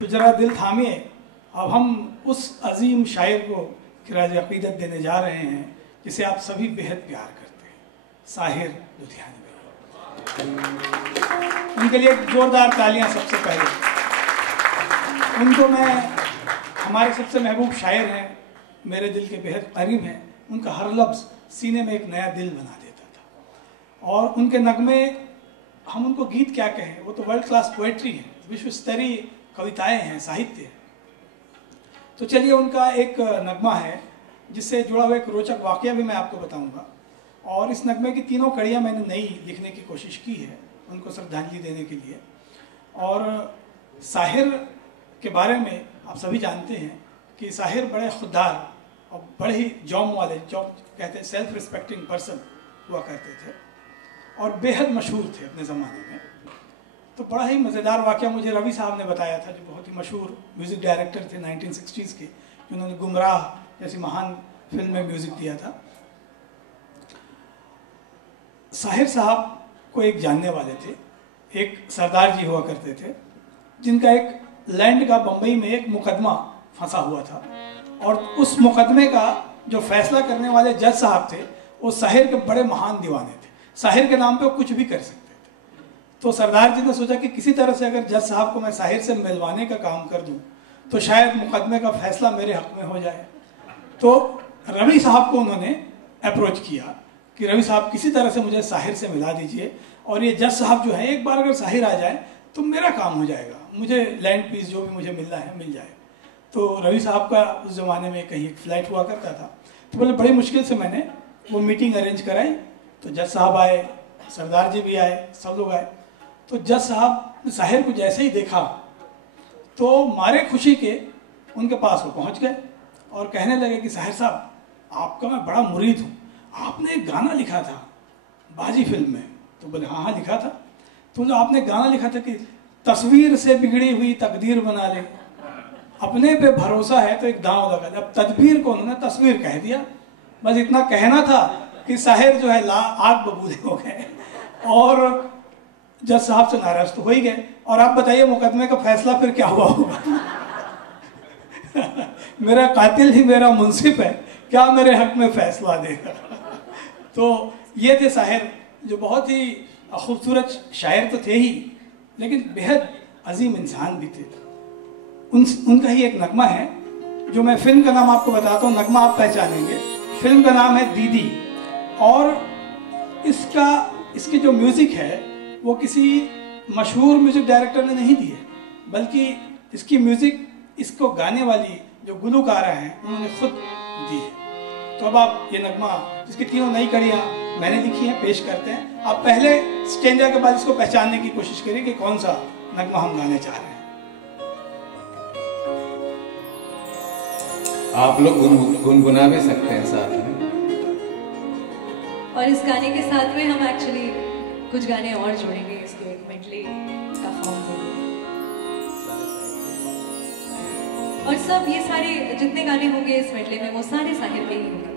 तो जरा दिल थामिए, अब हम उस अजीम शायर को खिराज अकीदत देने जा रहे हैं जिसे आप सभी बेहद प्यार करते हैं, साहिर लुधियानवी। उनके लिए जोरदार तालियां सबसे पहले। उनको मैं, हमारे सबसे महबूब शायर हैं, मेरे दिल के बेहद करीब हैं। उनका हर लफ्ज़ सीने में एक नया दिल बना देता था। और उनके नगमे, हम उनको गीत क्या कहें, वो तो वर्ल्ड क्लास पोएट्री है, विश्व स्तरीय कविताएं हैं, साहित्य है। तो चलिए, उनका एक नगमा है जिससे जुड़ा हुआ एक रोचक वाक़या भी मैं आपको बताऊंगा। और इस नगमे की तीनों कड़ियाँ मैंने नई लिखने की कोशिश की है उनको श्रद्धांजलि देने के लिए। और साहिर के बारे में आप सभी जानते हैं कि साहिर बड़े खुददार और बड़े ही जौम वाले, जो कहते हैं सेल्फ रिस्पेक्टिंग पर्सन हुआ करते थे और बेहद मशहूर थे अपने ज़माने में। तो बड़ा ही मज़ेदार वाक़या मुझे रवि साहब ने बताया था, जो बहुत ही मशहूर म्यूज़िक डायरेक्टर थे 1960s के, जिन्होंने गुमराह जैसी महान फिल्म में म्यूज़िक दिया था। साहिर साहब को एक जानने वाले थे, एक सरदार जी हुआ करते थे, जिनका एक लैंड का बम्बई में एक मुकदमा फंसा हुआ था। और उस मुकदमे का जो फैसला करने वाले जज साहब थे, वो साहिर के बड़े महान दीवाने थे, साहिर के नाम पे वो कुछ भी कर सकते थे। तो सरदार जी ने सोचा कि किसी तरह से अगर जज साहब को मैं साहिर से मिलवाने का काम कर दूं तो शायद मुकदमे का फैसला मेरे हक में हो जाए। तो रवि साहब को उन्होंने अप्रोच किया कि रवि साहब किसी तरह से मुझे साहिर से मिला दीजिए, और ये जज साहब जो है, एक बार अगर साहिर आ जाए तो मेरा काम हो जाएगा, मुझे लैंड पीस जो भी मुझे मिलना है मिल जाए। तो रवि साहब का उस ज़माने में कहीं एक फ़्लाइट हुआ करता था। तो बोले बड़ी मुश्किल से मैंने वो मीटिंग अरेंज कराई। तो जज साहब आए, सरदार जी भी आए, सब लोग आए। तो जज साहब ने साहिर को जैसे ही देखा तो मारे खुशी के उनके पास वो पहुंच गए और कहने लगे कि साहिर साहब, आपका मैं बड़ा मुरीद हूँ, आपने एक गाना लिखा था बाजी फिल्म में। तो बोले हाँ हाँ लिखा था। तो जो आपने गाना लिखा था कि तस्वीर से बिगड़ी हुई तकदीर बना ले, अपने पे भरोसा है तो एक दांव लगा ले। अब तदबीर को उन्होंने तस्वीर कह दिया। बस इतना कहना था कि साहिर जो है आग बबूले हो गए और जज साहब से नाराज तो हो ही गए। और आप बताइए मुकदमे का फैसला फिर क्या हुआ होगा? मेरा कातिल ही मेरा मुंसिफ है, क्या मेरे हक में फैसला देगा? तो ये थे साहिर, जो बहुत ही खूबसूरत शायर तो थे ही, लेकिन बेहद अजीम इंसान भी थे। उनका ही एक नगमा है जो मैं फिल्म का नाम आपको बताता हूँ, नगमा आप पहचानेंगे। फिल्म का नाम है दीदी। और इसकी जो म्यूज़िक है वो किसी मशहूर म्यूज़िक डायरेक्टर ने नहीं दी है, बल्कि इसकी म्यूज़िक इसको गाने वाली जो गुलकारा हैं उन्होंने खुद दी है। तो अब आप ये नगमा, जिसकी तीनों नई कड़ियाँ मैंने लिखी हैं, पेश करते हैं। आप पहले स्टेंजा के बाद इसको पहचानने की कोशिश करिए कि कौन सा नगमा हम गाने चाह रहे हैं। आप लोग गुनगुना भी सकते हैं साथ में। और इस गाने के साथ में हम एक्चुअली कुछ गाने और जोड़ेंगे, इसको एक मेडले का फॉर्म देंगे। और सब ये सारे जितने गाने होंगे इस मेडले में, वो सारे साहिर के ही होंगे।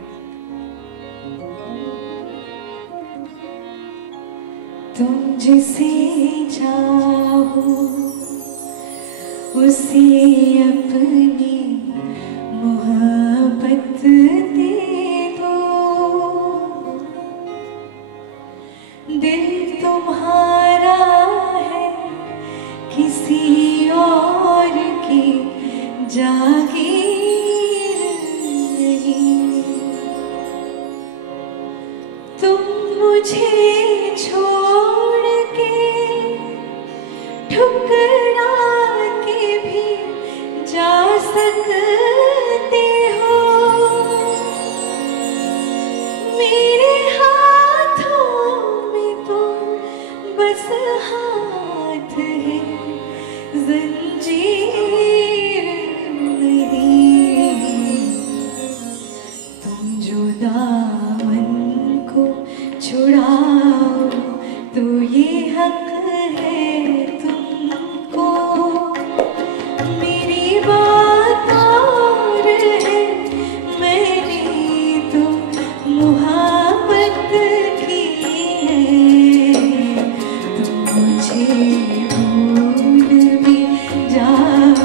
तुम जिसे चाहो उसे अपनी मोहब्बत दे दो, दिल तुम्हारा है किसी और की जागीर नहीं। तुम मुझे छोड़ के ठुकरा के भी जा सकते हो, मेरे हाथों में तो बस हाथ है, जंजीर नहीं। तुम जो दामन को छुड़ाओ तो ये हक है तुमको, मेरी बात और है, मैंने तो मुहब्बत की है। तुम मुझे भूल भी जाओ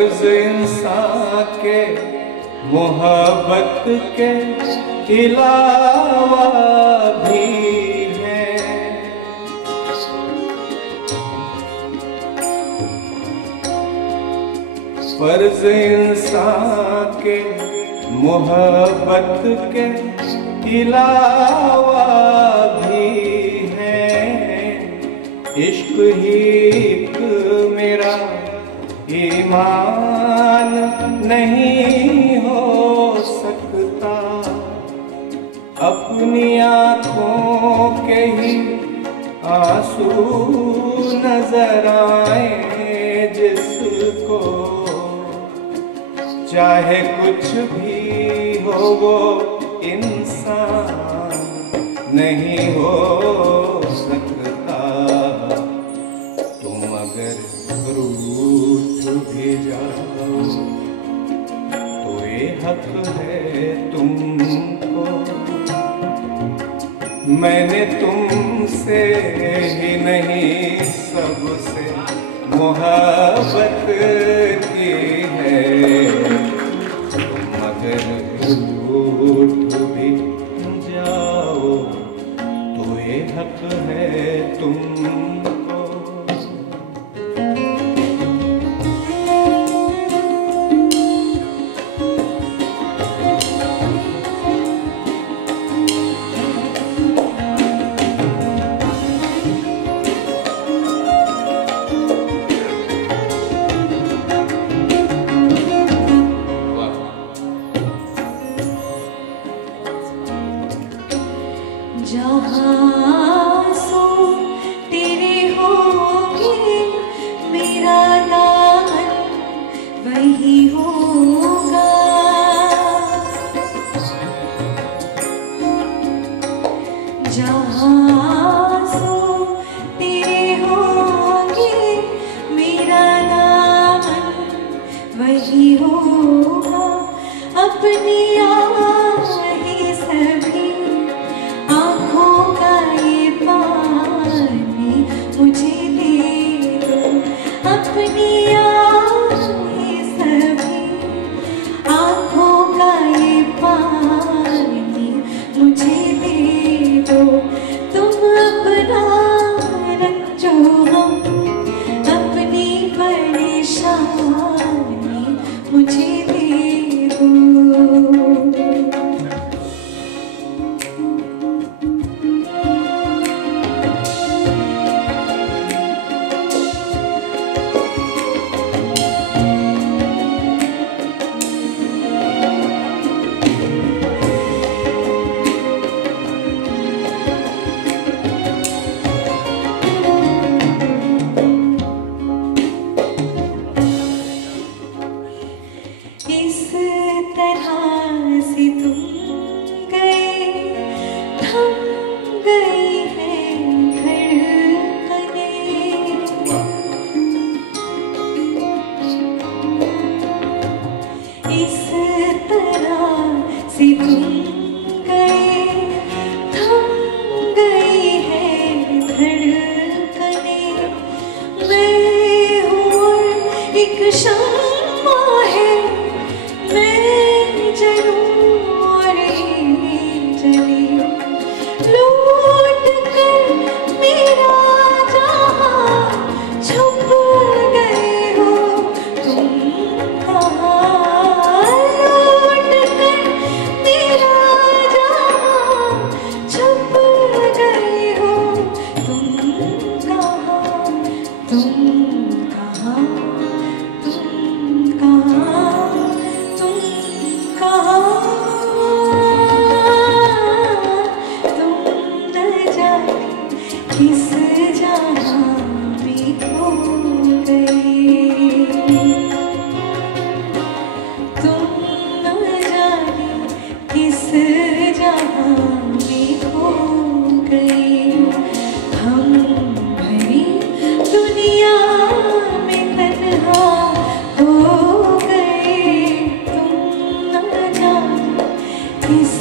फर्ज इंसान के मोहब्बत के अलावा भी है। फर्ज इंसान के मोहब्बत के अलावा भी है। इश्क ही एक मेरा ईमान नहीं हो सकता। अपनी आँखों के ही आंसू नजर आए जिसको, चाहे कुछ भी हो वो इंसान नहीं हो सकता। तुम अगर रूठ भी जाओ तो ये हक है तुमको। मैंने तुमसे ही नहीं सबसे मोहब्बत की है। तुम अगर रूठ भी जाओ तो ये हक है तुमको। जहाँ सो तेरे होगे मेरा दामन वही होगा। जहाँ सो तेरे होगे मेरा दामन वही होगा। अपनी आहें सभी आँखों का ये पानी मुझे दे दो। अपनी आहें सभी आँखों का ये पानी मुझे दे दो। तुम अपना रंजो हम अपनी परेशानी मुझे दे दो। इस तरह से तुम गए, थम गई हैं धड़कनें। इस तरह से तुम गए, थम गई हैं धड़कनें। मैं हूँ एक शम्मा है, मैं जलूं और ये जले। लौट कर मेरा जहां छुप गए हो तुम कहाँ। लौट कर मेरा जहां छुप गए हो तुम कहाँ। तुम कहाँ, तुम कहाँ, तुम कहाँ। तुम न जाने किस जहाँ में खो गए। तुम न जाने किस जहाँ में खो गए। हम भरी दुनिया में तन्हा हो गए। तुम न जाने किस